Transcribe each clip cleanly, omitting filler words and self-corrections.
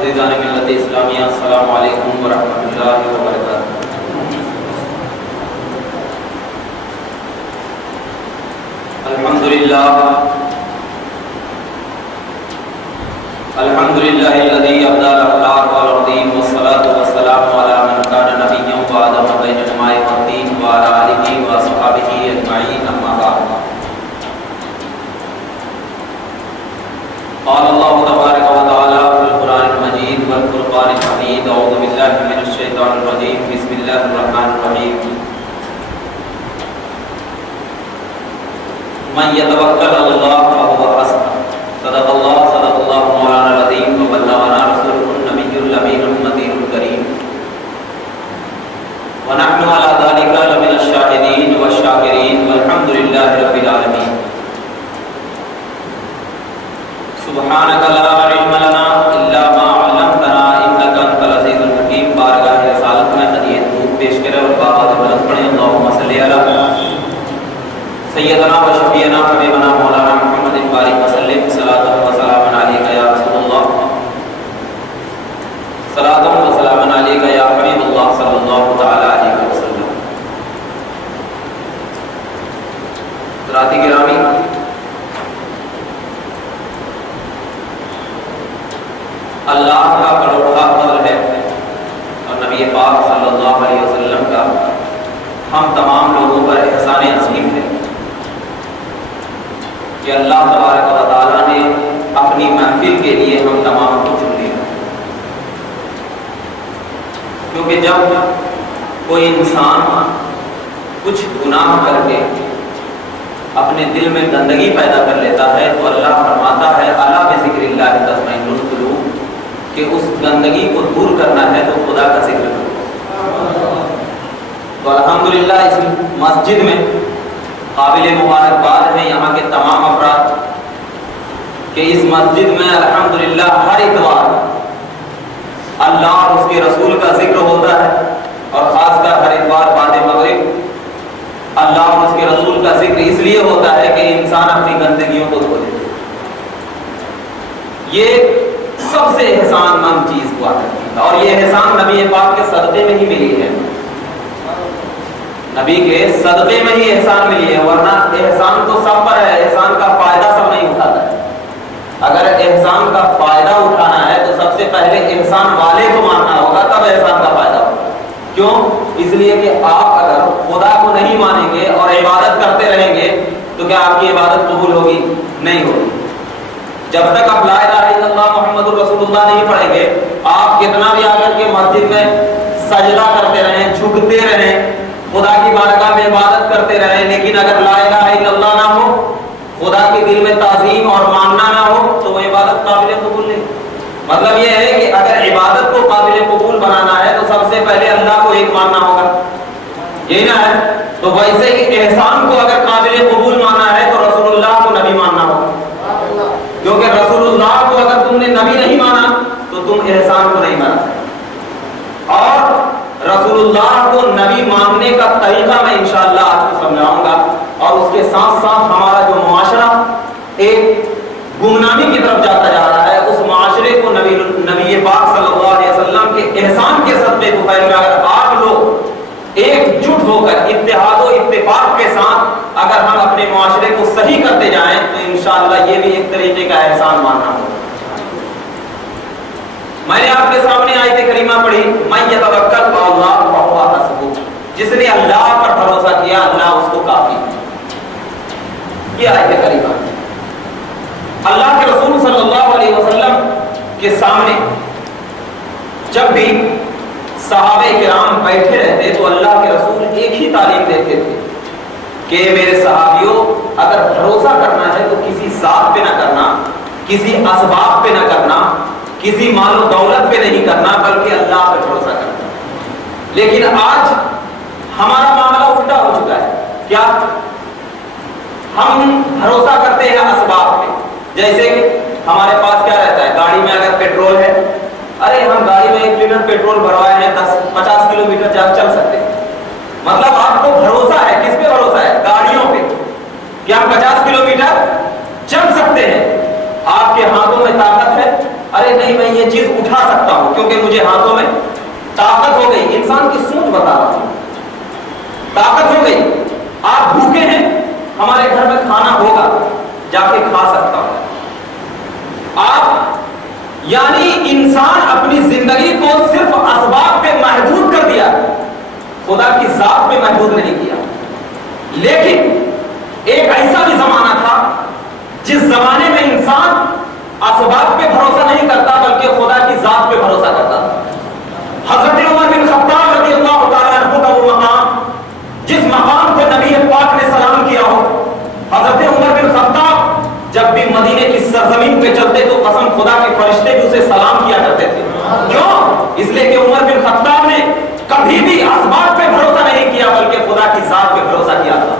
عزیزان ملت اسلامیہ، السلام علیکم ورحمۃ اللہ وبرکاتہ۔ الحمدللہ الذی ابدع الاخلاق والعظیم والصلاة والسلام علی من کان نبیا وآدم بین الماء والطین وعلی آلہ وصحبہ اجمعین، اما بعد۔ قال اللہ تبارک و تعالی فی القرآن المجید والفرقان الحمید، اعوذ باللہ من الشیطان الرجیم، بسم اللہ الرحمن الرحیم۔ من یتوکل علی اللہ فہو حسبہ، صدق اللہ مولانا العظیم، وبلغنا رسولہ النبی الامین النذیر الکریم، ونحن علی ذلک لمن الشاہدین والشاکرین، والحمد للہ رب العالمین۔ سبحانک لا علم لنا الا ما علمتنا انک انت العزیز الحکیم۔ بارگاہ رسالت میں ہدیہ دھوپ پیش کرے اور بآواز بلند پڑھیں، اللہم صلی علی سیدنا و شفیعنا حبیبنا مولانا محمد بارک وسلم، صلاۃ و سلام علیک یا رسول اللہ، صلاۃ و سلام علیک یا حبیب اللہ صلی اللہ تعالی علیہ وسلم۔ حضرات گرامی، اللہ کا بڑا فضل ہے اور نبی پاک صلی اللہ علیہ وسلم کا ہم تمام لوگوں پر احسان عظیم ہے کہ اللہ تبارک و تعالیٰ نے اپنی محفل کے لیے ہم تمام کو چن لیا۔ کیونکہ جب کوئی انسان کچھ گناہ کر کے اپنے دل میں گندگی پیدا کر لیتا ہے تو اللہ فرماتا ہے الا بذکر اللہ تطمئن القلوب، کہ اس گندگی کو دور کرنا ہے تو خدا کا ذکر کرو۔ تو الحمدللہ اس مسجد میں قابل مبارکباد ہے یہاں کے تمام افراد کہ اس مسجد میں الحمدللہ ہر اتوار اللہ اور اس کے رسول کا ذکر ہوتا ہے، اور خاص کر ہر اتوار بعد مغرب اللہ اور اس کے رسول کا ذکر اس لیے ہوتا ہے کہ انسان اپنی گندگیوں کو دھو دے۔ یہ سب سے احسان مند چیز ہوا کرتی ہے، اور یہ احسان نبی پاک کے صدقے میں ہی ملی ہے، نبی کے صدقے میں ہی احسان ملی ہے، ورنہ احسان تو سب پر ہے، احسان کا فائدہ سب نہیں اٹھاتا ہے۔ اگر احسان کا فائدہ اٹھانا ہے تو سب سے پہلے احسان والے کو ماننا ہوگا، تب احسان کا فائدہ ہوگا۔ کیوں؟ اس لیے کہ آپ اگر خدا کو نہیں مانیں گے اور عبادت کرتے رہیں گے تو کیا آپ کی عبادت قبول ہوگی؟ نہیں ہوگی۔ جب تک آپ لا الہ الا اللہ محمد الرسول اللہ نہیں پڑھیں گے، آپ کتنا بھی آ کر کے مسجد میں سجدہ کرتے رہیں، جھکتے رہیں، خدا کی بارگاہ میں عبادت کرتے رہیں، لیکن اگر لا الہ الا اللہ نہ ہو، خدا کے دل میں تعظیم اور ماننا نہ ہو تو وہ عبادت قابل قبول نہیں۔ مطلب یہ ہے کہ اگر عبادت کو قابل قبول بنانا ہے تو سب سے پہلے اللہ کو ایک ماننا ہوگا، یہی نہ ہے؟ تو ویسے ہی احسان کو اگر قابل قبول ماننا ہے تو رسول اللہ کو نبی ماننا ہوگا، کیونکہ رسول اللہ کو اگر تم نے نبی نہیں مانا تو تم احسان کو نہیں مانا سکتے۔ اور رسول اللہ کو نبی ماننے کا طریقہ میں انشاءاللہ آپ کو سمجھاؤں گا، اور اس کے ساتھ ساتھ ہمارا جو معاشرہ ایک گمنامی کی طرف جاتا جا رہا ہے، اس معاشرے کو نبی پاک صلی اللہ علیہ وسلم کے احسان کے صدقے کو پہلے اگر آپ لوگ ایک جٹ ہو کر اتحاد و اتفاق کے ساتھ اگر ہم اپنے معاشرے کو صحیح کرتے جائیں تو انشاءاللہ یہ بھی ایک طریقے کا احسان ماننا ہوگا۔ میں نے آپ کے سامنے آیت کریمہ پڑھی، من یتوکل علی اللہ فہو حسبہ، جس نے اللہ پر بھروسہ کیا اللہ اس کو کافی ہے۔ یہ آیت کریمہ اللہ کے رسول صلی اللہ علیہ وسلم کے سامنے جب بھی صحابہ کرام بیٹھے رہتے تو اللہ کے رسول ایک ہی تعلیم دیتے تھے کہ میرے صحابیوں اگر بھروسہ کرنا ہے تو کسی ذات پہ نہ کرنا، کسی اسباب پہ نہ کرنا، کسی مال و دولت پہ نہیں کرنا، بلکہ اللہ پہ بھروسہ کرنا۔ لیکن آج ہمارا معاملہ الٹا ہو چکا ہے۔ کیا؟ ہم بھروسہ کرتے ہیں اسباب پہ، جیسے کہ ہمارے پاس کیا رہتا ہے، گاڑی میں اگر پیٹرول ہے، ارے ہم گاڑی میں 1 لیٹر پیٹرول بھروائے ہیں، 50 کلومیٹر چل سکتے ہیں۔ مطلب آپ کو بھروسہ ہے، کس پہ بھروسہ ہے؟ گاڑیوں پہ، کہ ہم 50 کلومیٹر چل سکتے ہیں۔ آپ کے ہاتھوں میں طاقت ہے، ارے نہیں میں یہ چیز اٹھا क्योंकि मुझे हाथों में ताकत हो गई। इंसान की सोच बता रहा हूं, ताकत हो गई। आप भूखे हैं, हमारे घर में खाना होगा, जाके खा सकता हूं। आप यानी इंसान अपनी जिंदगी को सिर्फ असबाब पे महदूद कर दिया, खुदा की जात पे महदूद नहीं किया। लेकिन एक ऐसा भी जमाना था जिस जमाने में इंसान असबाब पे भरोसा नहीं करता बल्कि खुदा की जात पे भरोसा करता था। हजरत उमर बिन खत्ताब रज़ियल्लाहु ताला अन्हु का वो मकाम, जिस मकाम पे नबी पाक ने सलाम किया हो, हजरत उमर बिन खत्ताब जब भी मदीने की सरजमीन पे चलते तो कसम खुदा के फरिश्ते भी उसे सलाम किया करते थे। क्यों? इसलिए कि उमर बिन खत्ताब ने कभी भी असबाब पे भरोसा नहीं किया बल्कि खुदा की जात पे भरोसा किया था।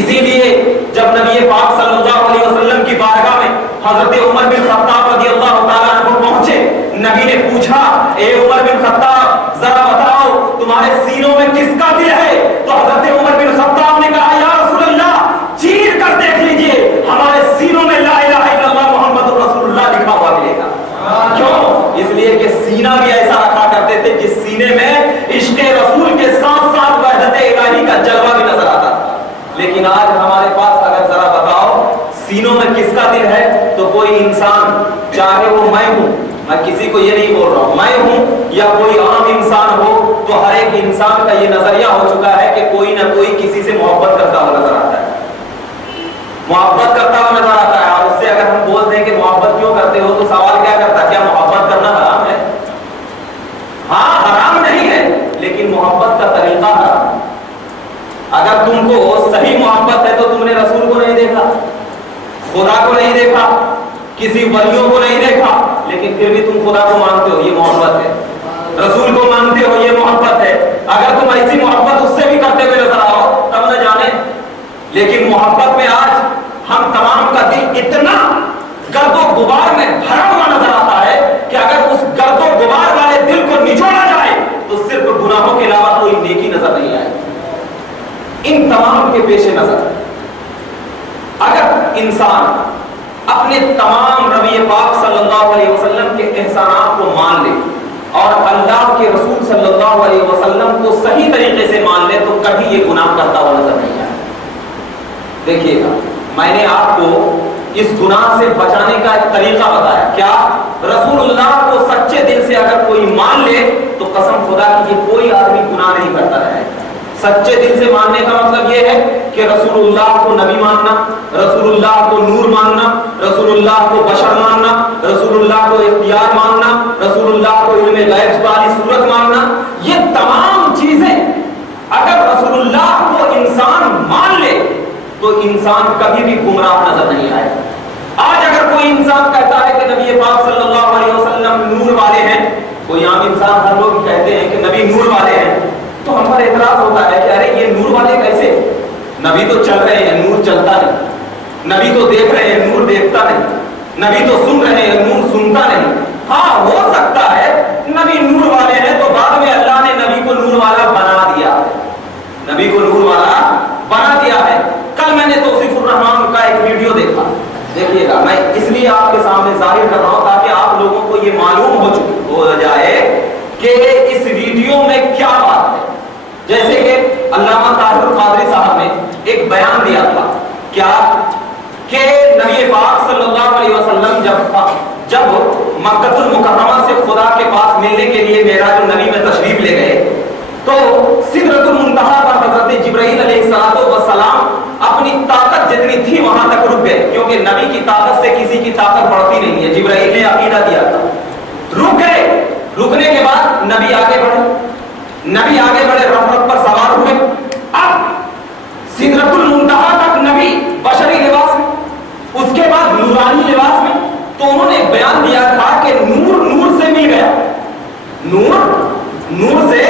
इसीलिए जब नबी पाक सल्लल्लाहु अलैहि वसल्लम की बारगाह में हजरत उमर बिन खत्ताब रज़ियल्लाहु ताला अन्हु पहुंचे, नबी ने पूछा, ए उमर बिन खत्ताब जरा बताओ तुम्हारे सीनों में किसका दिल है? तो हजरत उमर बिन खत्ताब ने कहा, या रसूल अल्लाह, चीर कर देख लीजिए, हमारे सीनों में ला इलाहा इल्लल्लाह मुहम्मदुर रसूलुल्लाह लिखा हुआ मिलेगा। क्यों? इसलिए कि सीना भी ऐसा रखा करते थे जिस सीने में इश्क़े रसूल के साथ साथ वहदत इलाही का जलवा भी नजर आता था। लेकिन आज हमारे पास अगर जरा बताओ सीनों में किसका दिल है, तो कोई इंसान, चाहे वो मैं हूं, मैं किसी को ये नहीं बोल रहा हूं, मैं हूं या कोई आम इंसान हो, तो हर एक इंसान का ये नजरिया हो चुका है कि कोई ना कोई किसी से मोहब्बत करता हुआ नजर आता है, मोहब्बत करता हुआ नजर आता है। और उससे अगर हम बोलते हैं कि मोहब्बत क्यों करते हो, तो सवाल क्या करता है, क्या मोहब्बत करना हराम है? हाँ, हराम नहीं है, लेकिन मोहब्बत का तरीका हराम। अगर तुमको सही मोहब्बत है तो तुमने रसूल को नहीं देखा, खुदा को नहीं देखा, किसी वलियों को नहीं देखा, लेकिन फिर भी तुम खुदा को मानते हो, ये मोहब्बत है। रसूल को मानते हो, ये मोहब्बत है। अगर तुम ऐसी मोहब्बत उससे भी करते हुए नजर आओ तब न जाने। लेकिन मोहब्बत में आज हम तमाम का दिल इतना गर्दो गुबार में भरा हुआ नजर आता है कि अगर उस गर्दो गुबार वाले दिल को निचोड़ा जाए तो सिर्फ गुनाहों के अलावा कोई नेकी नजर नहीं आए। इन तमाम के पेश नजर अगर इंसान अपने तमाम नबी पाक सल्लल्लाहु अलैहि वसल्लम के एहसानात को मान ले और अल्लाह के रसूल सल्लल्लाहु अलैहि वसल्लम को सही तरीके से मान ले तो कभी ये गुनाह करता हुआ नजर नहीं आए। देखिएगा, मैंने आपको इस गुनाह से बचाने का एक तरीका बताया। क्या? रसूलुल्लाह को सच्चे दिल से अगर कोई मान ले तो कसम खुदा की ये कोई आदमी गुनाह नहीं करता रहे। सच्चे दिल से मानने का मतलब ये है कि रसूलुल्लाह को नबी मानना, रसूलुल्लाह को नूर मानना, रसूलुल्लाह को बशर मानना, रसूलुल्लाह को इख्तियार मानना, रसूलुल्लाह को इल्मे गैब वाली सूरत मानना, ये तमाम चीजें अगर रसूलुल्लाह को इंसान मान ले तो इंसान कभी भी गुमराह नजर नहीं आए। आज अगर कोई इंसान कहता है कि नबी पाक सल्लल्लाहु अलैहि वसल्लम नूर वाले हैं, कोई आम इंसान, हर लोग कहते हैं कि नबी नूर वाले हैं, तो हम पर एतराज होता है कि अरे ये नूर वाले कैसे? नबी तो चल रहे हैं, नूर चलता नहीं। नबी तो देख रहे हैं, नूर देखता नहीं। नबी तो सुन रहे हैं, नूर सुनता नहीं। हाँ, हो सकता है नबी नूर वाले हैं तो बाद में अल्लाह ने नबी को नूर वाला बना दिया, नबी को नूर वाला बना दिया है। कल मैंने तौसीफुर रहमान का एक वीडियो देखा, देखिएगा, मैं इसलिए आपके सामने जाहिर कर रहा हूं ताकि आप लोगों को ये मालूम हो जाए कि इस वीडियो में क्या बात है। जैसे कि अल्लामा ताहिरुल कादरी साहब ने एक बयान दिया था, क्या कि नबी पाक सल्लल्लाहु अलैहि वसल्लम जब मक्कतुल मुकर्रमा से खुदा के पास मिलने के लिए मेराजुन नबी में तशरीफ ले गए तो सिदरतुल मुंतहा पर हजरत जिब्राइल अलैहिस्सलातु वस्सलाम अपनी ताकत जितनी थी वहां तक रुक गए, क्योंकि नबी की ताकत से किसी की ताकत बढ़ती नहीं है। जिब्राइल ने अकीदा दिया था, रुक गए। रुकने के बाद नबी आगे बढ़े, नबी आगे बढ़े, रफ पर सवार हुए। अब सिदरतुल मुंतहा तक नबी बशरी लिबास में, उसके बाद नूरानी लिबास में। तो उन्होंने बयान दिया था कि नूर नूर से मिल गया, नूर नूर से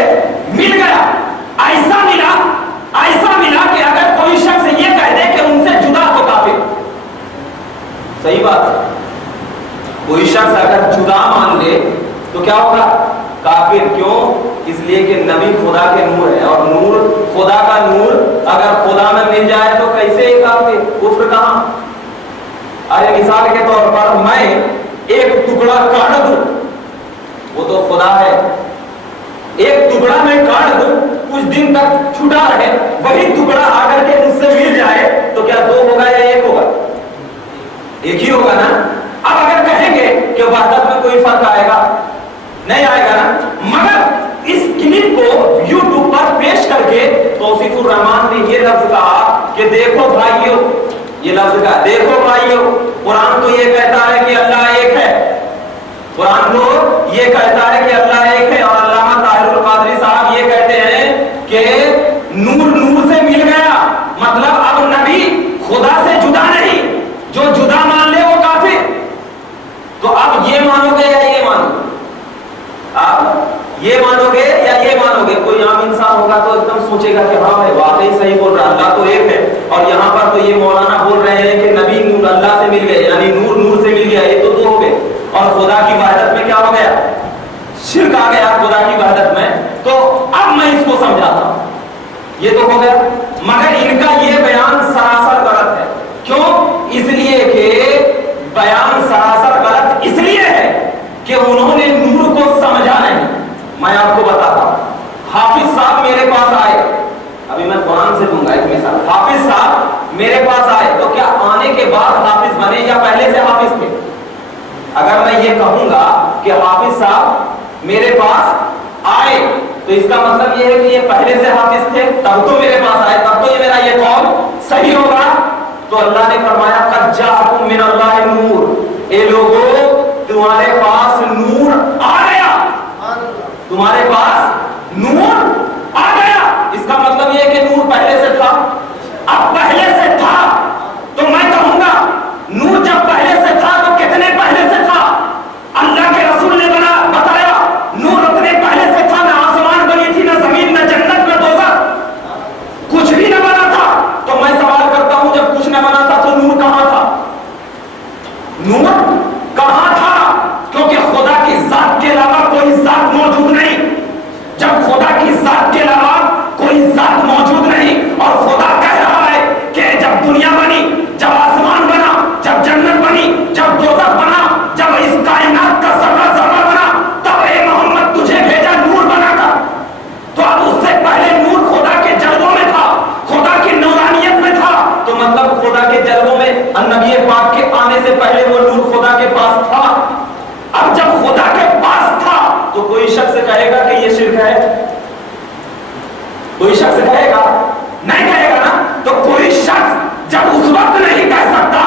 मिल गया। ऐसा मिला कि अगर कोई शख्स ये कह दे कि उनसे जुदा तो काफिर। सही बात है, कोई शख्स अगर जुदा मान ले तो क्या होगा? काफिर। क्यों? इसलिए कि नबी खुदा के नूर है और नूर खुदा का नूर अगर खुदा में मिल जाए तो कैसे काफिर? कुफ्र कहां? अरे मिसाल के तौर पर मैं एक टुकड़ा कागज हूं, वो तो खुदा है। एक टुकड़ा मैं काट दूं, कुछ दिन तक छुटा रहे, वही टुकड़ा आकर के मुझसे मिल जाए तो क्या दो होगा या एक होगा? एक ही होगा ना। अब अगर कहेंगे कि वहदत में कोई फर्क आएगा, नहीं आएगा ना। मगर इस क्लिप को YouTube पर पेश करके तौसीफुर रहमान ने ये लफ्ज कहा कि देखो भाइयों, ये लफ्ज का देखो भाइयों, कुरान तो ये कहता है कि अल्लाह एक है, कुरान तो ये कहता है कि अल्लाह एक है, और अल्लामा ताहिरुल कादरी साहब ये कहते हैं कि नूर नूर से मिल गया, मतलब अब नबी खुदा से जुदा नहीं, जो जुदा मान ले वो काफिर। तो अब ये मानोगे या ये मानोगे? आप ये मानोगे या ये मानोगे? कोई आम इंसान होगा तो एकदम सोचेगा कि हाँ भाई वाकई सही बोल रहा, अल्लाह तो एक है। और यहाँ पर तो ये मौलाना बोल रहे हैं कि नबी नूर अल्लाह से मिल गए, यानी नूर नूर से मिल गया, ये तो दो हो गए। और खुदा की वहदत में क्या हो गया? शिर्क आ गया खुदा की वहदत में। तो अब मैं इसको समझाता हूं, ये तो हो गया। मगर इनका ये बयान सरासर गलत है। क्यों? इसलिए कि बयान सरासर गलत इसलिए है कि उन्होंने नूर को समझा नहीं। मैं आपको बताता हूं, हाफिज साहब मेरे पास आए, अभी मैं कुरान से दूंगा एक मिसाल। हाफिज साहब मेरे पास आए तो क्या आने के बाद हाफिज बने या पहले से हाफिज थे? अगर मैं ये कहूंगा कि हाफिज साहब मेरे पास आए तो इसका मतलब ये है कि ये पहले से हाफिज थे, तब तो मेरे पास आए, तब तो ये मेरा ये कौल सही होगा। तो अल्लाह ने फरमाया कद जाअकुम मिनल्लाहि नूर, ए लोगों तुम्हारे पास नूर आ गया, तुम्हारे पास नूर आ गया। इसका मतलब ये कि नूर पहले से था। अब पहले से था तो मैं कहूंगा नूर जब पहले से था तो कितने पहले से था? अल्लाह के रसूल ने बताया नूर उतने पहले से था, ना आसमान बनी थी, ना जमीन, ना जन्नत, ना दोज़ख, कुछ भी ना बना था। तो मैं सवाल करता हूं जब कुछ ना बना था तो नूर कहां था? नूर कहां था? क्योंकि खुदा की जात के अलावा कोई जात मौजूद नहीं। जब खुदा की जात के अलावा कोई जात मौजूद नहीं और खुदा कह रहा है कि जब दुनिया बनी, जब आसमान बना, जब जन्नत बनी, जब दोज़ख बना, जब इस कायनात का जर्रा जर्रा बना, तब ए मोहम्मद तुझे भेजा नूर बनाकर। तो अब उससे पहले नूर खुदा के जलवों में था, खुदा की नूरानियत में था। तो मतलब खुदा के जलवों में नबी पाक के आने से पहले वो नूर खुदा के पास था। अब जब खुदा के पास था तो कोई शख्स कहेगा कि ये शिर्क है? कोई शख्स कहेगा? नहीं कहेगा ना। तो कोई शख्स जब उस वक्त नहीं कह सकता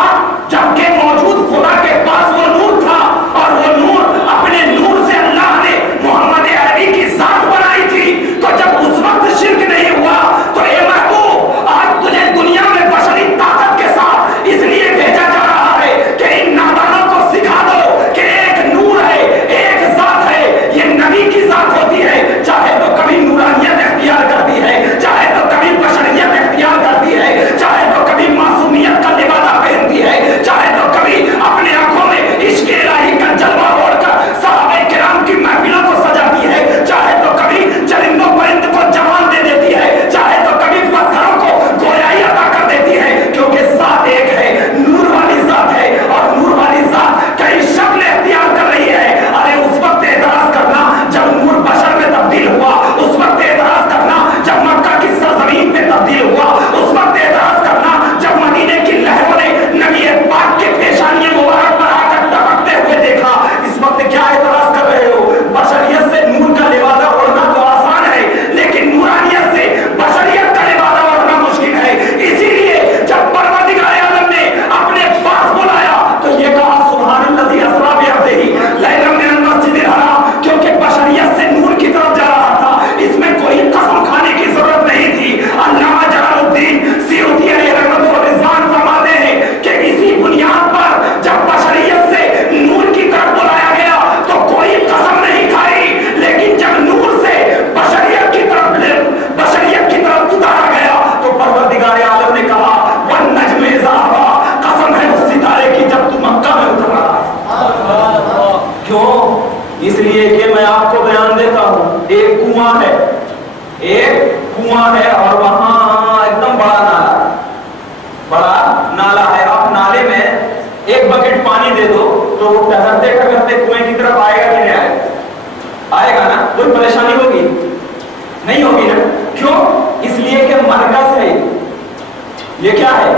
जबकि मौजूद खुदा के पास वो नूर था, और वो नूर अपने नूर से अल्लाह ने मोहम्मद अरबी की जात बनाई थी, तो जब उस वक्त शिर्क नहीं हुआ तो ए महबूब आज तुझे दुनिया में बशरी ताकत के साथ इसलिए भेजा जा रहा है कि इन नादानों को सिखा दो कि एक नूर है, एक जात है, ये नबी की जात होती है। चाहे तो कभी नूरानियत इख्तियार करती है, चाहे तो कभी बशरियत इख्तियार करती है, चाहे तो कभी मासूमियत का लिबादा पहनती है, चाहे तो कभी अपने आंखों में इश्क इलाही का जलवा ओढ़कर सहाबे किराम की महफिलों को सजाती है, चाहे तो कभी चरिंदों परिंद को जवान दे देती है, चाहे तो कभी पत्थरों को गोयाई अदा कर देती है। क्योंकि जात एक है, नूर वाली जात है, और नूर वाली जात कई शक्ल इख्तियार कर रही है। अरे उस वक्त एतराज करना जब नूर बशर में तब्दील हुआ, उस वक्त एतराज करना जब मक्का की सरजमीन पे तब्दील हुआ, उस वक्त एतराज करना जब मदीने की लहरों ने नबी पाक के पेशानियों मुबारक पर आकर टपकते हुए देखा। इस वक्त क्या एतराज कर रहे हो? बशरियत से नूर का लिबादा ओढ़ना तो आसान है, लेकिन नूरानियत से बशरियत का लिबादा ओढ़ना मुश्किल है। इसीलिए जब परवरदिगार आलम ने अपने पास बुलाया तो ये कहा सुब्हानल्लाज़ी अस्रा बिअब्दिही लैलन मिनल मस्जिदिल हराम, क्योंकि बशरियत से नूर की तरफ जा रहा था। इसमें कोई कसम खाने की जरूरत नहीं थी। अल्लामा जलालुद्दीन सियूती अलैहि रहमत व रिज़वान फरमाते हैं कि इसी बुनियाद पर जब बशरियत से नूर की तरफ बुलाया गया तो कोई कसम नहीं खाई, लेकिन जब नूर से बशरियत की तरफ उतारा गया तो परवरदिगार आलम ने कहा वन नज्म इज़ा हवा, कसम है उस सितारे की जब तू मक्का में उतर रहा। क्यों? इसलिए कि मैं आपको बयान देता हूं, एक कुआं है, एक कुआं है और वहां एकदम बड़ा नाला है। आप नाले में एक बकेट पानी दे दो तो वो टहरते टहरते कुएं की तरफ आएगा कि नहीं आएगा? آئے گا نا, کوئی پریشانی ہوگی نہیں ہوگی نا. کیوں؟ اس لیے کہ مرکز ہے, یہ کیا ہے؟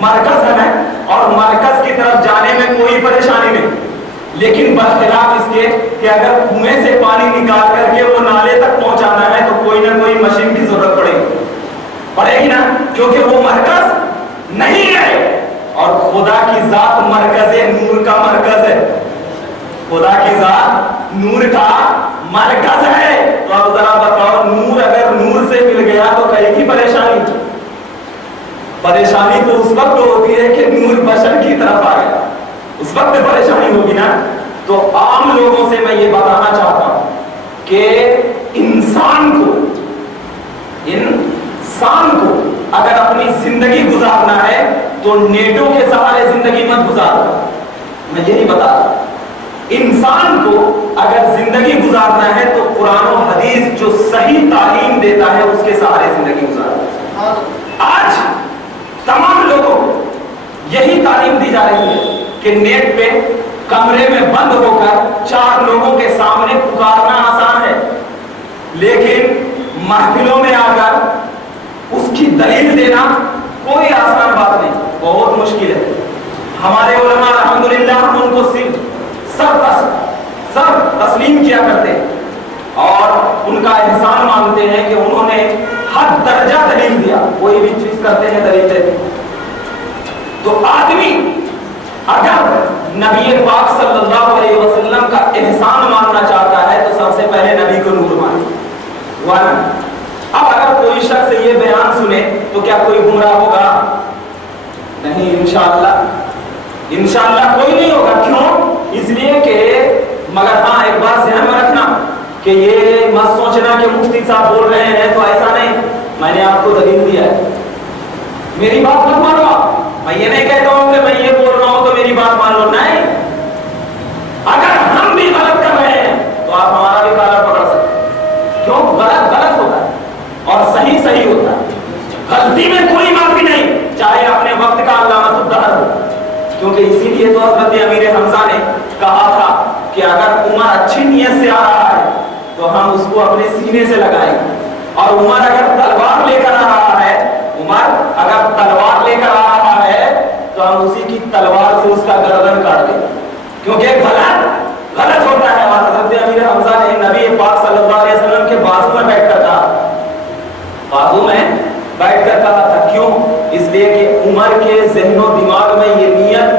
مرکز ہے نا, اور مرکز کی طرف جانے میں کوئی پریشانی نہیں. لیکن برخلاف اس کے کہ اگر کنویں سے پانی نکال کر کے وہ نالے تک پہنچانا ہے تو کوئی نہ کوئی مشین کی ضرورت پڑے گی نا, کیونکہ وہ مرکز نہیں ہے. اور خدا کی ذات مرکز نور کا مرکز ہے, خدا کی ذات نور کا مرکز ہے. تو اب ذرا بتاؤ, نور اگر نور سے مل گیا تو کہیں کی پریشانی؟ پریشانی تو اس وقت ہوتی ہے کہ نور بشر کی طرف آ گیا, اس وقت پریشانی ہوگی نا. تو عام لوگوں سے میں یہ بتانا چاہتا ہوں کہ انسان کو اگر اپنی زندگی گزارنا ہے تو نیٹوں کے سہارے زندگی مت گزارو. میں یہی بتا رہا ہوں, انسان کو اگر زندگی گزارنا ہے تو قرآن و حدیث جو صحیح تعلیم دیتا ہے اس کے سہارے زندگی گزارو. آج تمام لوگوں کو یہی تعلیم دی جا رہی ہے کہ نیٹ پہ کمرے میں بند ہو کر 4 لوگوں کے سامنے پکارنا آسان ہے, لیکن محفلوں میں آ کر اس کی دلیل دینا کوئی آسان بات نہیں, بہت مشکل ہے. ہمارے علماء الحمدللہ ہم ان کو سب تسلیم کیا کرتے ہیں اور ان کا احسان مانتے ہیں کہ انہوں نے ہر درجہ دلیل دیا. کوئی بھی چیز کرتے ہیں دلیل دیتے. تو آدمی اگر نبی پاک صلی اللہ علیہ وسلم کا احسان ماننا چاہتا ہے تو سب سے پہلے نبی کو نور مانے. اب اگر کوئی شخص یہ بیان سنے تو کیا کوئی گمراہ ہوگا؟ نہیں, انشاءاللہ کوئی نہیں ہوگا. کیوں؟ اس لیے کہ مگر ہاں ایک بات ذہن میں رکھنا کہ یہ مت سوچنا کہ مفتی صاحب بول رہے ہیں تو ایسا نہیں. میں نے آپ کو دلیل دیا ہے, میری بات مت مانو. میں یہ نہیں کہتا ہوں کہ میں یہ بول رہا ہوں تو میری بات مان لو, نہیں. اگر ہم بھی غلط کر رہے ہیں تو آپ ہمارا بھی کالر پکڑ سکتے ہیں. کیوں؟ غلط ہوتا ہے اور صحیح ہوتا ہے. غلطی میں کوئی معافی نہیں, چاہے اپنے وقت کا علامت الدہر ہو. کیونکہ اسی لیے تو حضرت امیر حمزہ نے کہا تھا کہ اگر عمر اچھی نیت سے آ رہا ہے تو ہم اس کو اپنے سینے سے لگائیں گے, اور عمر اگر تلوار لے کر آ رہا ہے تو ہم اسی کی تلوار سے اس کا گردن کاٹ دیں. کیونکہ غلط ہوتا ہے. اور حضرت امیر حمزہ نے نبی پاک صلی اللہ علیہ وسلم کے بازو میں بیٹھ کر کہا تھا. کیوں؟ اس لیے کہ عمر کے ذہن و دماغ میں یہ نیت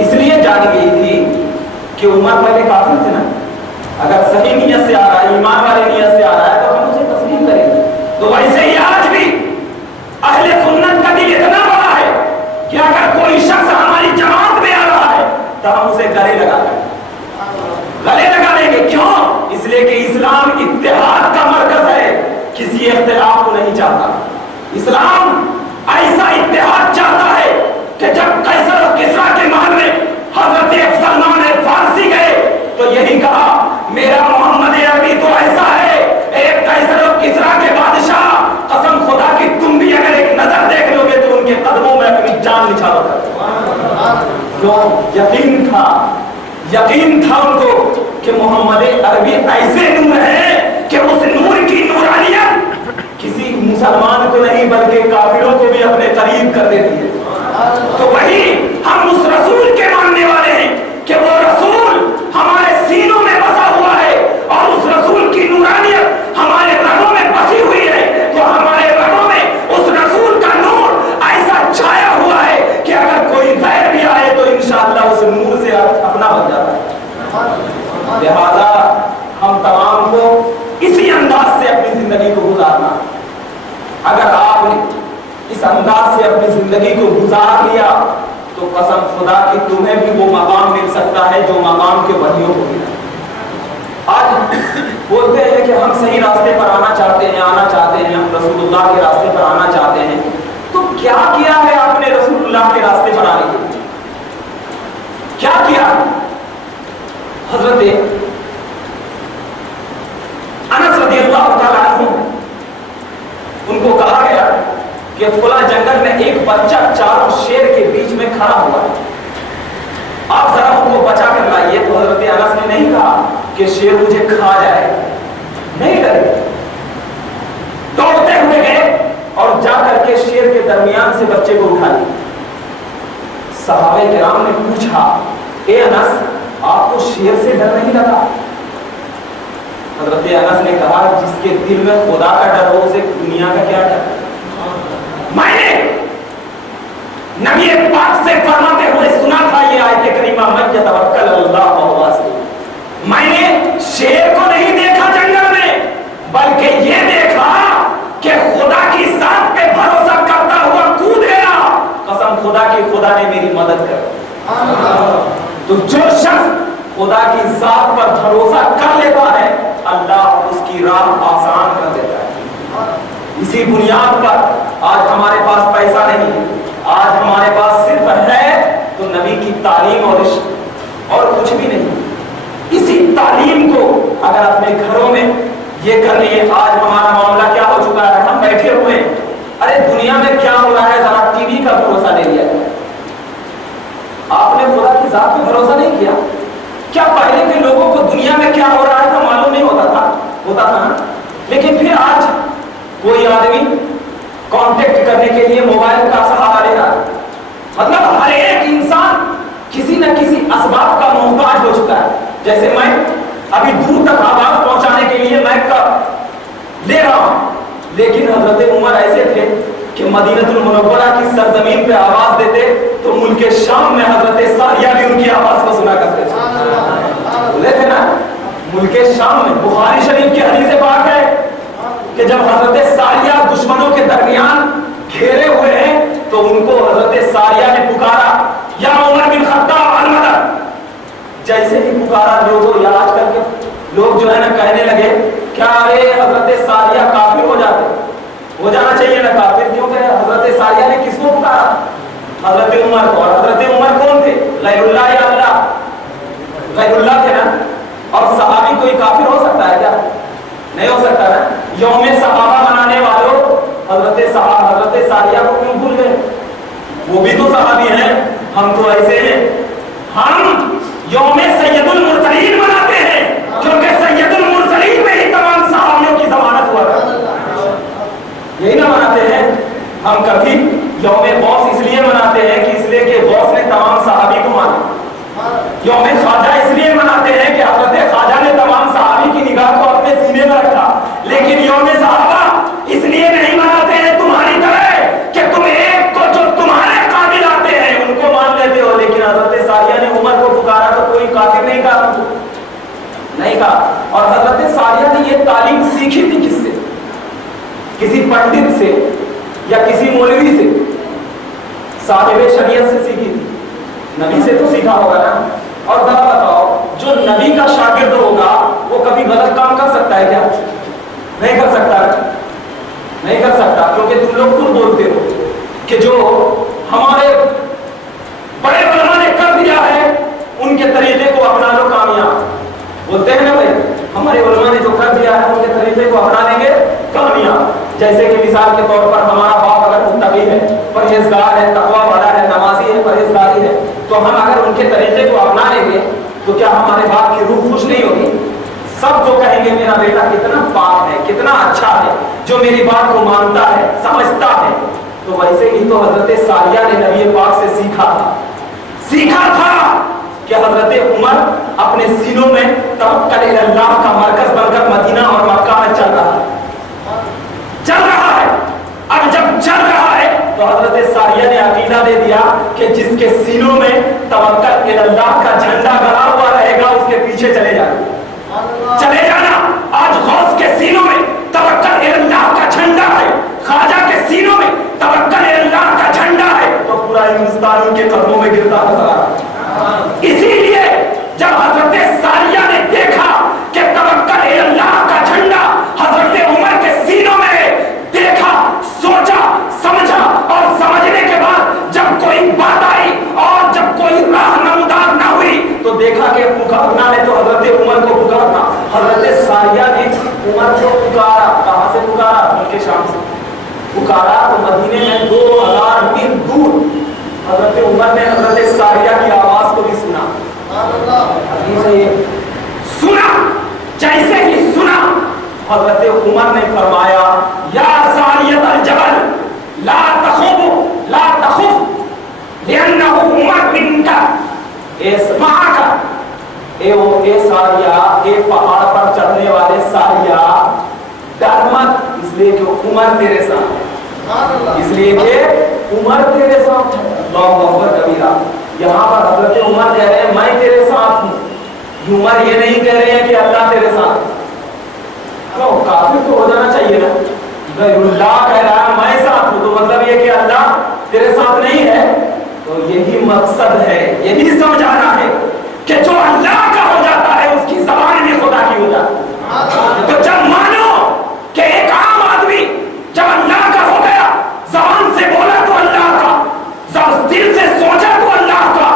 اس لیے جانی گئی تھی کہ عمر پہلے کافر تھے نا, اگر صحیح نیت سے آ رہا ہے, ایمان والی نیت سے آ رہا ہے تو ہم اسے تسلیم کریں گے. تو ویسے ہی آج بھی اہل سنت کا دل اتنا بڑا ہے کہ اگر کوئی شخص ہماری جماعت میں آ رہا ہے تو ہم اسے گلے لگا لیں گے. کیوں؟ اس لیے کہ اسلام اتحاد کا مرکز ہے, کسی اختلاف کو نہیں چاہتا. اسلام ایسا اتحاد چاہتا ہے کہ جب قیصر و کسریٰ کے محل میں حضرت سلمان فارسی گئے تو یہی کہا میرا محمد عربی تو ایسا ہے ایک قیصر و کسریٰ کے بادشاہ, قسم خدا کی تم بھی اگر ایک نظر دیکھ لو گے تو ان کے قدموں میں اپنی جان نچھاڑو گے. کیوں؟ یقین تھا ان کو کہ محمد عربی ایسے نور ہے کہ اس نور کی نورانیت کسی مسلمان کو نہیں بلکہ کافروں کو بھی اپنے قریب کر دیتی ہے. تو وہی ہم اس رسول کے ماننے والے ہیں کہ وہ رسول ہمارے سینوں میں بسا ہوا ہے اور اس رسول کی نورانیت ہمارے رگوں میں بسی ہوئی ہے. تو ہمارے رگوں میں اس رسول کا نور ایسا چھایا ہوا ہے کہ اگر کوئی غیر بھی آئے تو انشاءاللہ اس نور سے اپنا بن جاتا ہے. لہذا ہم تمام کو اسی انداز سے اپنی زندگی کو گزارنا. اگر آپ نے اس انداز سے اپنی زندگی کو گزار لیا تو قسم خدا کی تمہیں بھی وہ مقام مل سکتا ہے جو مقام کے ولیوں کو ملا. آج بولتے ہیں کہ ہم صحیح راستے پر آنا چاہتے ہیں, ہم رسول اللہ کے راستے پر آنا چاہتے ہیں. تو کیا کیا ہے آپ نے رسول اللہ کے راستے پر آنے کے لیے؟ کیا کیا؟ حضرت انس رضی اللہ تعالیٰ عنہ ان کو کہا گیا کہ فلاں جنگل میں ایک بچہ 4 شیر کے بیچ میں کھڑا ہوا ہے, آپ ذرا ان کو بچا کر لائیے. تو حضرت انس نے نہیں کہا کہ شیر مجھے کھا جائے, درمیان سے بچے کو اٹھا لیا. صحابہ کرام نے پوچھا اے انس آپ کو شیر سے ڈر نہیں لگا؟ حضرت انس نے کہا جس کے دل میں خدا کا ڈر ہو اسے دنیا کا کیا ڈر. میں نے نبی پاک سے فرماتے ہوئے سنا تھا یہ آیت کریمہ من یتوکل اللہ فہو حسبہ. میں نے شیر کو نہیں دیکھا جنگل میں بلکہ یہ دیکھا کہ خدا کی ذات پہ بھروسہ کرتا ہوا کود گیا. قسم خدا کی خدا نے میری مدد کر. تو جو شخص خدا کی ذات پر بھروسہ کر لیتا ہے اللہ اس کی راہ آسان کر دیتا ہے. اسی بنیاد پر آج ہمارے پاس پیسہ نہیں ہے, آج ہمارے پاس صرف ہے تو نبی کی تعلیم اور عشق اور کچھ بھی نہیں. اسی تعلیم کو اگر اپنے گھروں میں یہ کر لیے, آج ہمارا معاملہ کیا ہو چکا ہے, ہم بیٹھے ہوئے ہیں ارے دنیا میں کیا ہو رہا ہے ذرا ٹی وی کا بھروسہ لے لیا. آپ نے خدا کی ذات پہ بھروسہ نہیں کیا. کیا پہلے کے لوگوں کو دنیا میں کیا ہو رہا ہے تو معلوم نہیں ہوتا تھا نا. لیکن پھر آج کوئی آدمی کانٹیکٹ کرنے کے لیے موبائل کا سہارا لے رہا ہے. مطلب ہر ایک انسان کسی نہ کسی اسباب کا محتاج ہو چکا ہے. جیسے میں ابھی دور تک آواز پہنچانے کے لیے مائک کا لے رہا ہوں, لیکن حضرت عمر ایسے تھے کہ مدینہ المنورہ کی سرزمین پہ آواز دیتے تو ملک شام میں حضرت ساریہ بھی ان کی آواز کو سنا کرتے تھے. بولے تھے نا ملک شام میں. بخاری شریف کی حدیث پاک ہے کہ جب حضرت ساریہ دشمنوں کے درمیان گھیرے ہوئے ہیں تو ان کو حضرت ساریہ نے پکارا یا عمر بن خطاب المدد. جیسے ہی پکارا لوگوں یا آج کل کے لوگ جو ہے نا کہنے لگے کیا ارے حضرت ساریہ کافر ہو جاتے, ہو جانا چاہیے نا کافر, کیونکہ حضرت ساریہ نے کس کو پکارا؟ حضرت عمر کو. اور حضرت عمر کون تھے؟ غیر اللہ یا اللہ, غیر اللہ تھے نا. اور صحابی کوئی کافر ہو سکتا ہے کیا؟ نہیں ہو سکتا نا. یوم صحابہ منانے والوں حضرت ساریہ کو کیوں بھول گئے؟ وہ بھی تو صحابی ہیں, ہم تو ایسے ہیں. ہم یوم سید المرسلین مناتے ہیں کیونکہ سید المرسلین میں ہی تمام صحابیوں کی ضمانت ہوا ہے. یہی نہ مناتے ہیں ہم کبھی یوم غوث اس لیے مناتے ہیں کہ اس لیے کہ غوث نے تمام صحابی کو مانا. یوم خواجہ اس لیے مناتے ہیں کہ حضرت خواجہ نے تمام صحابی کی نگاہ کو اپنے سینے میں رکھا. لیکن یوم صحابہ اس لیے نہیں مناتے ہیں تمہاری طرح کہ تم ایک کو جو تمہارے قابل آتے ہیں ان کو مان لیتے ہو. لیکن حضرت ساریہ نے عمر کو پکارا تو کوئی کافر نہیں کہا, نہیں کہا. اور حضرت ساریہ نے یہ تعلیم سیکھی تھی کس سے؟ کسی پنڈت سے یا کسی مولوی سے, صاحب شریعت سے سیکھی تھی. نبی سے تو سیکھا ہوگا نا. اور ذرا بتاؤ جو نبی کا شاگرد ہوگا وہ کبھی غلط کام کر سکتا ہے کیا؟ نہیں کر سکتا, نہیں کر سکتا. کیونکہ تم لوگ خود بولتے ہو کہ جو ہمارے بڑے علماء نے کر دیا ہے ان کے طریقے کو اپنا لو کامیاب. بولتے ہیں نا بھائی ہمارے علماء نے جو کر دیا ہے ان کے طریقے کو اپنا لیں گے کامیاب. جیسے کہ مثال کے طور پر ہمارا باپ اگر متقی ہے, پرہیزگار ہے, تقویٰ والا ہے, نمازی ہے, پرہیزگاری ہے, تو ہم اگر ان کے طریقے کو اپنا لیں گے تو کیا ہمارے باپ کی روح خوش نہیں ہوگی؟ سب جو کہیں گے میرا بیٹا کتنا پاک ہے, کتنا اچھا ہے, جو میری بات کو مانتا ہے, سمجھتا ہے. تو ویسے ہی تو حضرت ساریہ نے نبی پاک سے سیکھا تھا کہ حضرت عمر اپنے سینوں میں توکل اللہ کا مرکز بن کر مدینہ اور مکہ میں چل رہا ہے. اب جب چل رہا ہے تو حضرت ساریہ نے عقیدہ دے دیا کہ جس کے سینوں میں توکل اللہ کا جھنڈا گڑا ہوا رہے گا اس کے پیچھے چلے جانا. آج غوث کے سینوں میں توکل اللہ کا جھنڈا ہے, خواجہ کے سینوں میں توکل اللہ کا جھنڈا ہے, تو پورا ہندوستان ان کے قدموں میں گرتا نظر آ رہا ہے. اسی لیے جب حضرت ساریہ نے دیکھا کہ توکل اللہ کا جھنڈا حضرت عمر کے سینوں میں دیکھا, سوچا, سمجھا, اور سمجھنے کے بعد جب کوئی بات آئی اور جب کوئی راہ نمودار نہ ہوئی تو دیکھا کہ پکارنا ہے تو حضرت عمر کو پکارنا. حضرت ساریہ نے عمر کو پکارا. کہاں سے پکارا؟ ملک شام سے پکارا. تو مدینے میں 2000 میل دور حضرت عمر نے حضرت ساریہ کی آواز کو بھی سنا. سنا, جیسے ہی سنا حضرت عمر نے فرمایا یا ساریہ الجبل لا تخوف वहां का ये सारिया, ये पहाड़ पर चढ़ने वाले सारिया, डर मत, इसलिए कि उमर तेरे साथ है, इसलिए कि उमर तेरे साथ है। अल्लाहु अकबर कबीरा। यहाँ पर हजरत उमर कह रहे हैं मैं तेरे साथ हूँ। उमर ये नहीं कह रहे हैं कि अल्लाह तेरे साथ है। तो काफिर तो हो जाना चाहिए ना, अल्लाह कह रहा है मैं साथ हूँ, तो मतलब ये कि अल्लाह तेरे साथ नहीं है। तो यही मकसद है, यही समझाना है कि जो अल्लाह का हो जाता है उसकी ज़बान भी खुदा की हो जाती है। तो जब मानो कि एक आम आदमी जब अल्लाह का हो गया, ज़बान से बोला तो अल्लाह का, जब दिल से सोचा तो अल्लाह का,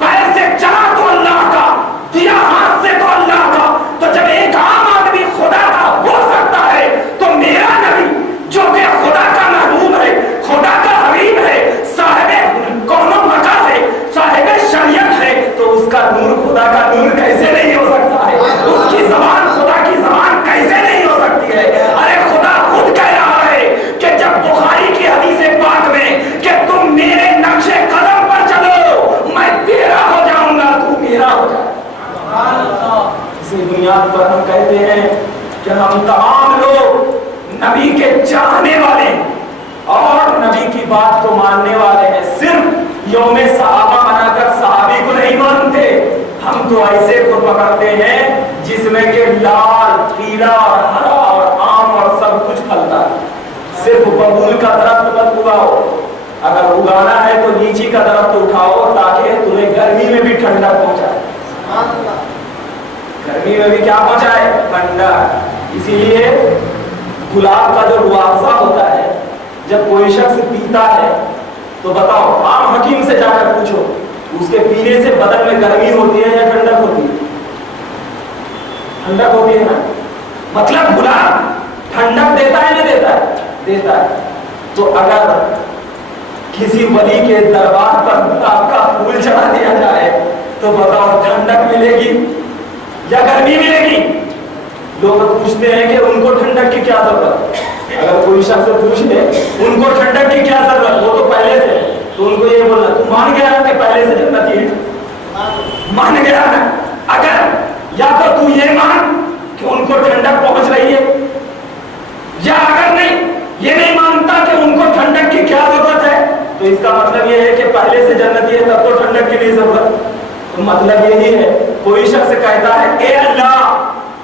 पैर से चला तो अल्लाह का, दिया हाथ से तो अल्लाह का, तो जब एक आम आदमी खुदा का हो सकता है, तो मेरा नबी जो कि खुदा का महबूब है, खुदा का हबीब है, साहिब कौनो मका है, साहिब शरीयत है, तो उसका नूर खुदा का नूर कैसे नहीं हो सकता है? उसकी ज़बान खुदा की ज़बान कैसे नहीं हो सकती है? अरे खुदा खुद कह रहा है कि जब बुखारी की हदीस पाक में कि तुम मेरे नक्शे कदम पर चलो, मैं तेरा हो जाऊंगा, तू मेरा हो जाएगा। इसी बुनियाद पर हम कहते हैं कि हम तमाम लोग नबी के चाहने वाले हैं और नबी की बात को मानने वाले हैं। सिर्फ यौमे सहाबा मनाकर सहाबी को नहीं मानते, हम तो ऐसे को पकड़ते हैं जिसमें के लाल, पीला और हरा और आम और सब कुछ फलता है। सिर्फ बबूल का दरख्त मत उगाओ, अगर उगाना है तो लीची का दरख्त उठाओ ताकि तुम्हें गर्मी में भी ठंडक पहुंचाए। गर्मी में भी क्या पहुंचाए? ठंडक। इसीलिए गुलाब का जो रुआवजा होता है, जब कोई शख्स पीता है तो बताओ, आम हकीम से जाकर पूछो, उसके पीने से बदन में गर्मी होती है या ठंडक होती है? ठंडक होती है ना। मतलब गुलाब ठंडक देता है ना देता है? देता है। तो अगर किसी वली के दरबार पर गुलाब का फूल चढ़ा दिया जाए तो बताओ ठंडक मिलेगी या गर्मी मिलेगी? लोग पूछते हैं कि उनको ठंडक की क्या जरूरत? अगर कोई शख्स पूछ ले उनको ठंडक की क्या जरूरत, वो तो पहले से, तो उनको ये बोलना तू मान गया ना कि पहले से जन्नती है? मान गया ना? अगर या तो तू ये मान कि उनको ठंडक पहुंच रही है, या अगर नहीं ये नहीं मानता कि उनको ठंडक की क्या जरूरत है, तो इसका मतलब ये है कि पहले से जन्नती है तब तो ठंडक की नहीं जरूरत। तो मतलब यही है, कोई शख्स कहता है ए अल्लाह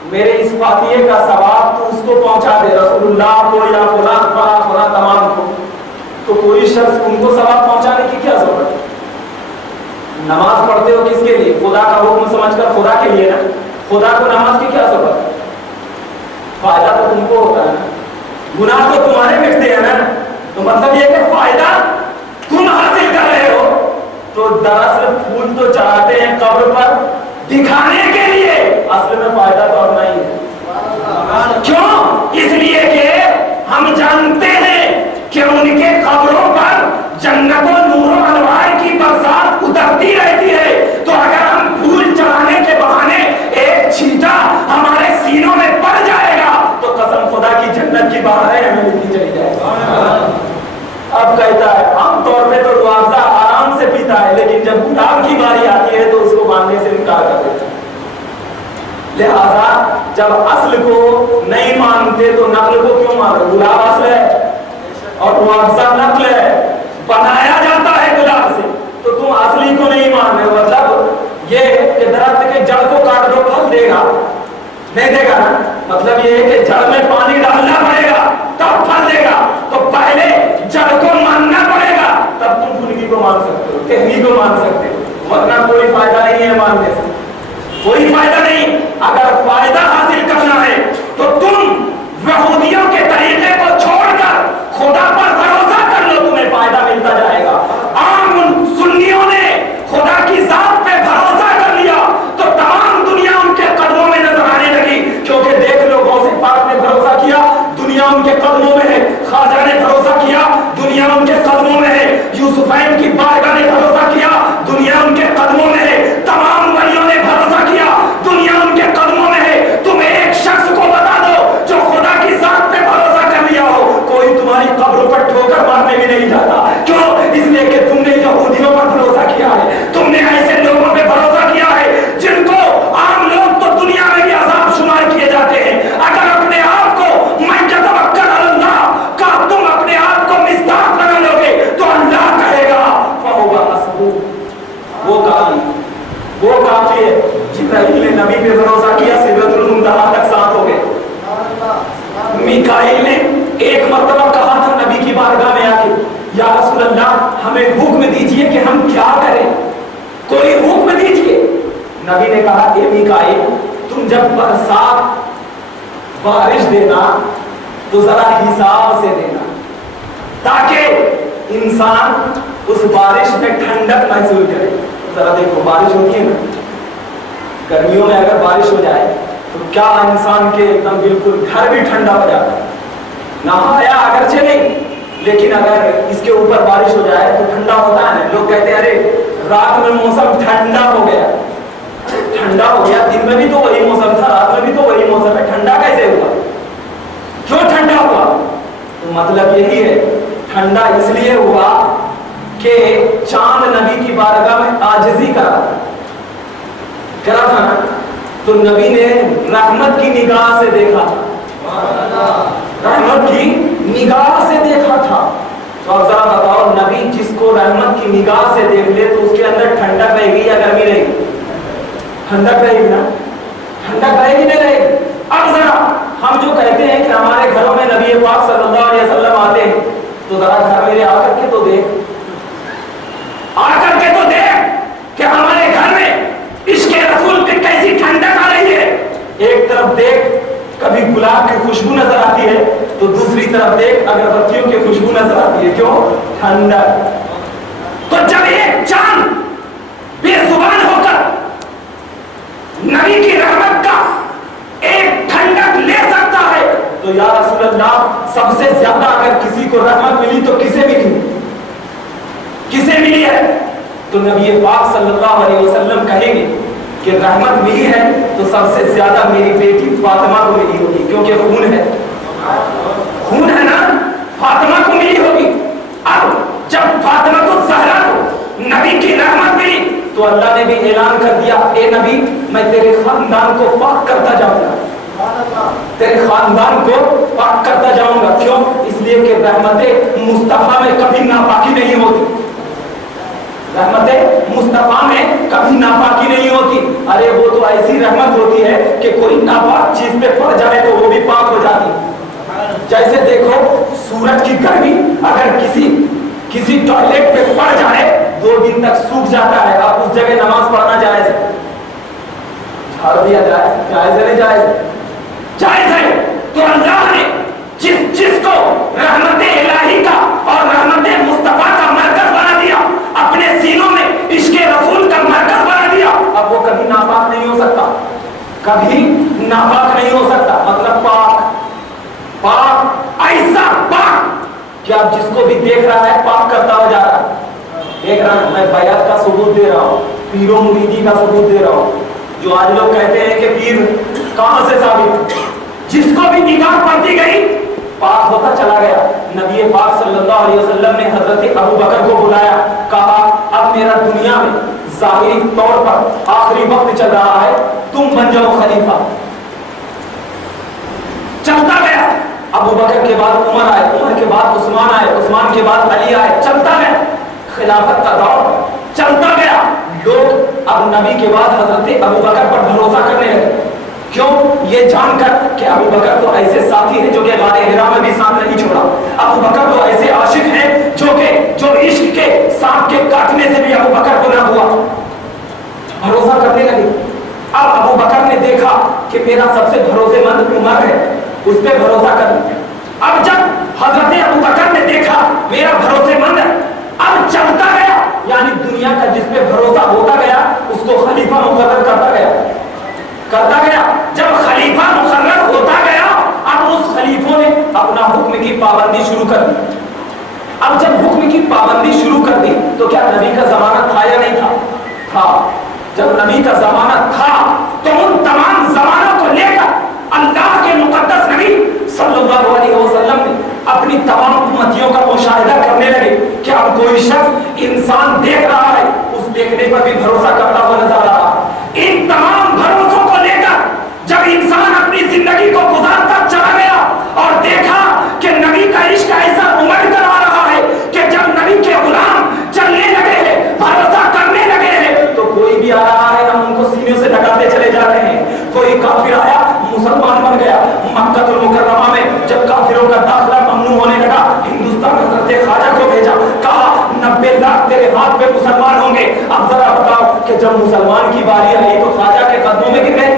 मेरे इस फातिहे का सवाब तो उसको पहुंचा दे, रसूलुल्लाह को या फलां तमाम को, तो कोई शख्स उनको सवाब पहुंचाने की क्या जरूरत है? नमाज पढ़ते हो किसके लिए? खुदा का हुक्म समझकर खुदा के लिए ना। खुदा को नमाज की क्या जरूरत है? फायदा तो तुमको होता है ना, गुनाह तो तुम्हारे मिटते हैं ना। तो मतलब ये कि फायदा तुम हासिल कर रहे हो। तो दरअसल फूल तो चढ़ाते हैं कब्र पर दिखाने के लिए, असल में फायदा तो अपना ही है। क्यों? इसलिए कि हम जानते हैं कि उनके कब्रों पर जन्नतों नूरों अनवार की बरसात उतरती रहती है। तो अगर हम फूल चढ़ाने के बहाने एक छींटा हमारे सीनों में पड़ जाएगा तो कसम खुदा की जन्नत की बहारें हमें मिलती चली जाएगी। अब कहता है आमतौर पे तो रुआवजा आराम से पीता है, लेकिन जब गुलाब की बारी आती है तो उसको मानने से इनकार कर देता है। लिहाजा जब असल को नहीं मानते तो नकल को क्यों मानो? गुलाब असल है और रुआवजा नकल है, बनाया जाता है गुलाब से, तो तुम असली को नहीं मान रहे हो। मतलब ये कि दरख्त के जड़ को काट दो फल देगा? नहीं देगा ना। मतलब ये है कि जड़ में पानी डालना पड़ेगा तब फल देगा। तो पहले जड़ को मानना पड़ेगा तब तुम फुलगी को मान सकते हो, टहनी को मान सकते हो, वरना कोई फायदा नहीं है मानने से, कोई फायदा नहीं। अगर फायदा हासिल करना है तो तुम यहूदियों के तरीके को छोड़कर खुदा पर भरोसा कर लो, तुम्हें फायदा मिलता जाएगा। आम सुन्नियों ने खुदा की जात पे भरोसा कर लिया तो तमाम दुनिया उनके कदमों में नजर आने लगी, क्योंकि देख लो गौसे पाक ने भरोसा किया, दुनिया उनके कदमों में है। ख्वाजा ने भरोसा किया, दुनिया उनके कदमों में है। यूसुफैन की बारगाह ने भरोसा किया, दुनिया उनके कदमों में है। तमाम वलियों ने भरोसा किया, दुनिया उनके कदमों में है। तुम एक शख्स को बता दो जो खुदा की जात पे भरोसा कर लिया हो, कोई तुम्हारी कब्र पर ठोकर मारने भी नहीं जाता। क्यों? इसलिए कि तुमने यहूदियों पर भरोसा किया है, तुमने ऐसे लोगों पे भरोसा हुक्म दीजिए कि हम क्या करें, कोई हुक्म दीजिए। नबी ने कहा, ए मीकाईल, तुम जब बरसात बारिश देना तो जरा हिसाब से देना, ताकि इंसान उस बारिश में ठंडक महसूस करे। जरा देखो, बारिश होती है ना, गर्मियों में अगर बारिश हो जाए तो क्या इंसान के एकदम बिल्कुल घर भी ठंडा हो जाता है। नहाया अगरचे नहीं, लेकिन अगर इसके ऊपर बारिश हो जाए तो ठंडा होता है ना। लोग कहते हैं, अरे रात में मौसम ठंडा हो गया। ठंडा हो गया, दिन में भी तो वही मौसम था, रात में भी तो वही मौसम है, ठंडा कैसे हुआ? क्यों ठंडा हुआ? तो मतलब यही है, ठंडा इसलिए हुआ कि चांद नबी की बारगाह में आजिज़ी करा था ना, तो नबी ने रहमत की निगाह से देखा, रहमत की निगाह से देखा था। तो अब जरा बताओ, नबी जिसको रहमत की निगाह से देख ले तो उसके अंदर ठंडक रहेगी या गर्मी रहेगी? ठंडक रहेगी ना, ठंडक रहेगी नहीं रहेगी? अब जरा हम जो कहते हैं कि हमारे घरों में नबी पाक सल्लल्लाहु अलैहि वसल्लम आते हैं, तो जरा घर मेरे आकर के तो देख, आकर के तो देख कि हमारे घर में इश्क़ रसूल की कैसी ठंडक आ रही है। एक तरफ देख, कभी गुलाब की खुशबू नजर आती है, तो दूसरी तरफ देख, अगरबत्तियों की खुशबू नजर आती है। क्यों? ठंडक। तो जब एक चांद बेजुबान होकर नबी की रहमत का एक ठंडक ले सकता है, तो या रसूल अल्लाह, सबसे ज्यादा अगर किसी को रहमत मिली तो किसे मिली? किसे मिली है? तो नबी पाक सल्लल्लाहु अलैहि वसल्लम कहेंगे कि रहमत मिली है तो सबसे ज्यादा मेरी बेटी फातिमा को मिली होगी, क्योंकि खून है, खून है ना, फातिमा को मिली होगी। अब जब फातिमा को ज़हरा को नबी की रहमत मिली तो अल्लाह ने भी ऐलान कर दिया, ए नबी, मैं तेरे खानदान को पाक करता जाऊंगा, तेरे खानदान को पाक करता जाऊंगा। क्यों? इसलिए कि रहमते मुस्तफा में कभी नापाकी नहीं होती, रहमते मुस्तफा में कभी नापाकी नहीं होती। अरे वो तो ऐसी रहमत होती है कि कोई नापाक चीज पे पड़ जाए तो वो भी पाक हो जाती। जैसे देखो, सूरज की गर्मी अगर किसी टॉयलेट पे पड़ जाए 2 दिन तक सूख जाता है, अब उस जगह नमाज पढ़ना जायज है? झाड़ दिया जाए, जायज है? नहीं जायज? जायज है। तो अल्लाह ने जिसको रहमते इलाही का और रहमते मुस्तफा का मरकज बना दिया, अपने सीनों में इश्क़ रसूल का मरकज बना दिया, अब वो कभी नापाक नहीं हो सकता, कभी नापाक नहीं हो सकता। मतलब पाक, पाक, ऐसा पाक कि आप जिसको भी देख रहा है पाक करता हो जा रहा है। देख रहा है, मैं बयात का सबूत दे रहा हूँ, पीरों मुरीदी का सबूत दे रहा हूँ। जो आज लोग कहते हैं कि पीर कहां से साबित? जिसको भी निगाह पड़ती गई पाक होता चला गया। नबी पाक सल्लल्लाहु अलैहि वसल्लम ने हजरत अबू बकर को बुलाया, कहा, अब मेरा दुनिया में जाहिरी तौर पर आखिरी वक्त चल रहा है, तुम बन जाओ खलीफा। चलता गया, अबू बकर के बाद उमर आए, उमर के बाद उस्मान आए, उस्मान के बाद अली आए, चलता गया, खिलाफत का दौर चलता गया। लोग अब नबी के बाद हजरत अबू बकर पर भरोसा करने लगे। क्यों? ये जानकर कि अबू बकर तो ऐसे साथी हैं जो कि गारे हिरा में भी साथ नहीं छोड़ा, अबू बकर तो ऐसे आशिक हैं जो इश्क के सांप के काटने से भी अबू बकर को ना हुआ, भरोसा करने लगे। अब अबू बकर ने देखा कि मेरा सबसे भरोसेमंद उमर है, उस पर भरोसा कर। अब जब हजरत अबू बकर ने देखा मेरा भरोसेमंद है, अब चलता गया, यानी दुनिया का जिस पे भरोसा होता गया उसको खलीफा मुकर्रर करता गया। जब खलीफा मुकर्रर होता गया, अब उस खलीफों ने अपना हुक्म की पाबंदी शुरू कर दी। अब जब हुक्म की पाबंदी शुरू कर दी तो क्या नबी का जमाना था या नहीं था? था। जब नबी का जमाना था तो उन तमाम जमानों को लेकर अल्लाह के मुकद्दस नबी सल्लल्लाहु अलैहि वसल्लम ने अपनी तमाम उम्मतियों का मुशाहिदा करने लगे कि अब कोई शख्स इंसान देख रहा है, उस देखने पर भी भरोसा करता हुआ नजर आ रहा। इन तमाम भरोसों को लेकर जब इंसान अपनी जिंदगी को गुजारता चला गया और देखा कि नबी का इश्क ऐसा उमड़ कर आ रहा है कि जब नबी के गुलाम चलने लगे हैं, भरोसा करने लगे हैं, तो कोई भी आ रहा है हम उनको सीने से लगाते चले जा रहे हैं। कोई काफिर आया, मुसलमान बन गया। मक्कातुल मुकर्रमा में जब काफिरों का दाखिला ममनू होने लगा, हिंदुस्तान हजरत ख्वाजा को भेजा, कहा 90 लाख तेरे हाथ पे मुसलमान होंगे। अब जरा बताओ कि जब मुसलमान की बारी आई तो ख्वाजा के कदमों में गिर गए?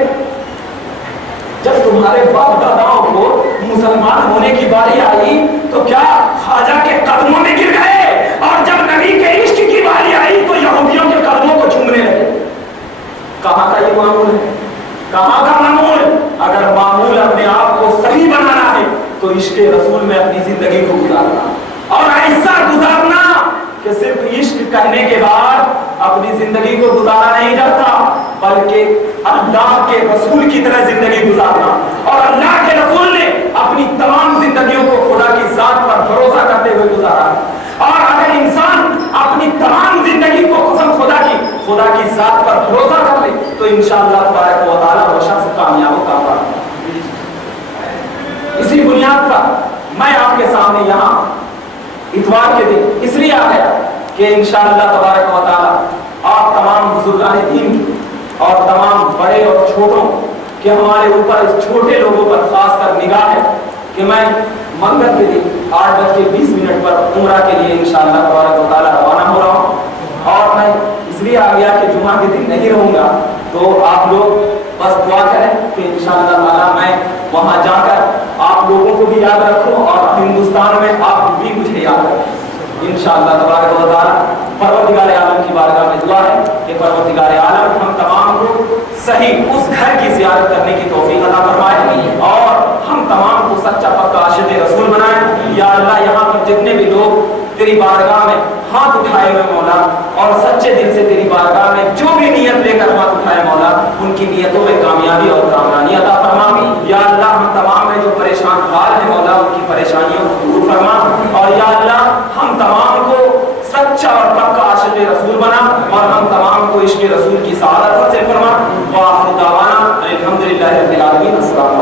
जब तुम्हारे बाप दादाओं को मुसलमान होने की बारी आई तो क्या ख्वाजा के कदमों में गिर गए? और जब नबी के इश्क की बारी आई तो यहूदियों के कदमों को चूमने लगे। कहाँ का ये मामूल है? कहाँ का मामूल? अगर मामूल अपने आप को सही बनाना है तो इश्क रसूल में अपनी जिंदगी को गुजारना, और ऐसा गुजारना कि सिर्फ इश्क कहने के बाद अपनी जिंदगी को गुजारा नहीं जाता, बल्कि अल्लाह के रसूल की तरह जिंदगी गुजारना। और अल्लाह के रसूल ने अपनी तमाम जिंदगियों को खुदा की जात पर भरोसा करते हुए गुजारा। और अगर इंसान अपनी तमाम जिंदगी को कसम खुदा की जात पर भरोसा कर ले तो इंशाअल्लाह तबारक व तआला वो शख्स कामयाब होगा। इसी बुनियाद पर मैं आपके सामने यहाँ इतवार के दिन इसलिए आ गया कि इंशाअल्लाह तबारक व तआला आप तमाम बुजुर्गान दीन और तमाम बड़े और छोटों के हमारे ऊपर छोटे लोगों पर खास कर निगाह है कि मैं मंगल के दिन 8:20 पर उम्रा के लिए इंशाअल्लाह तबारक व तआला रवाना हो रहा हूँ। और मैं इसलिए आ गया कि जुमा के दिन नहीं रहूंगा, तो आप लोग बस दुआ करें कि इंशाअल्लाह ताला मैं वहां जाकर आप लोगों को भी याद रखूं और हिंदुस्तान में आप भी मुझे याद रखें इंशाअल्लाह तबारक व तआला। परवरदिगार आलम की बारगाह में दुआ है कि परवरदिगार आलम हम तमाम को सही उस घर की ज़ियारत करने की तौफीक अता फरमाए और हम तमाम को सच्चा पक्का आशिक़ रसूल बनाए। या अल्लाह यहाँ पर जितने भी लोग तेरी बारगाह में हाथ उठाए हुए मौला और सच्चे दिल से तेरी बारगाह में जो भी नियत लेकर हाथ उठाए मौला, उनकी नियतों में कामयाबी और कामरानी अता फरमा। या अल्लाह हम तमाम में जो परेशान हाल है मौला, उनकी परेशानियों को दूर फरमा। और या अल्लाह हम तमाम को सच्चा और पक्का आशिक़ रसूल बना और हम तमाम को इश्क़ रसूल की सआदत हासिल फरमा। व आखिर दावाना अल्हम्दुलिल्लाहि रब्बिल आलमीन। अस्सलाम।